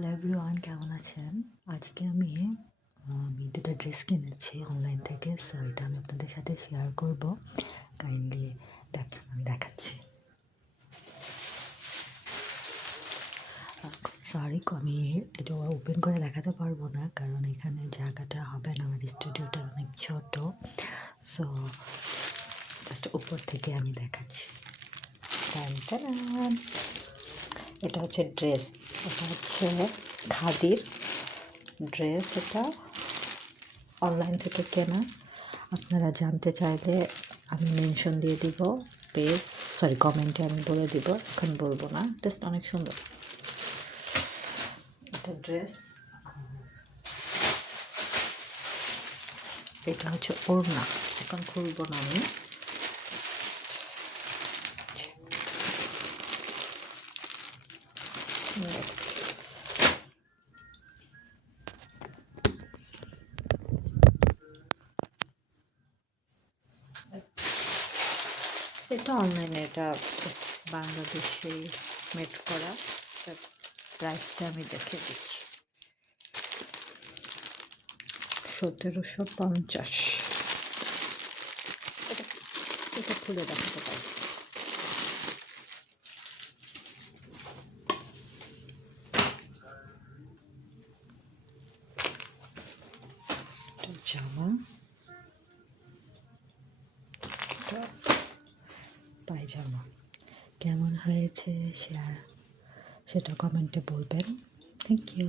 Hello everyone, কেমন আছেন? আজকে আমি দুটো ড্রেস কিনেছি অনলাইন থেকে, সো এটা আমি আপনাদের সাথে শেয়ার করব। কাইন্ডলি আমি দেখাচ্ছি। সরি, আমি এটা ওপেন করে দেখাতে পারবো না, কারণ এখানে জায়গাটা হবে না, আমার স্টুডিওটা অনেক ছোট। সো জাস্ট উপর থেকে আমি দেখাচ্ছি। টান, এটা হচ্ছে ড্রেস, এটা হচ্ছে খাদির ড্রেস। এটা অনলাইন থেকে কেনা। আপনারা জানতে চাইলে আমি মেনশন দিয়ে দিব, কমেন্টে আমি বলে দিব, এখন বলবো না। ড্রেসটা অনেক সুন্দর, এটা ড্রেস। এটা হচ্ছে ওড়না, এখন খুলবো না আমি। এটা অনলাইনে, এটা বাংলাদেশে মেড করা। প্রাইসটা আমি দেখে দিচ্ছি, 1750। এটা খুলে দেখাতে পারি। এটা জামা, এটা পায়জামা। কেমন হয়েছে সেটা কমেন্টে বলবেন। Thank you.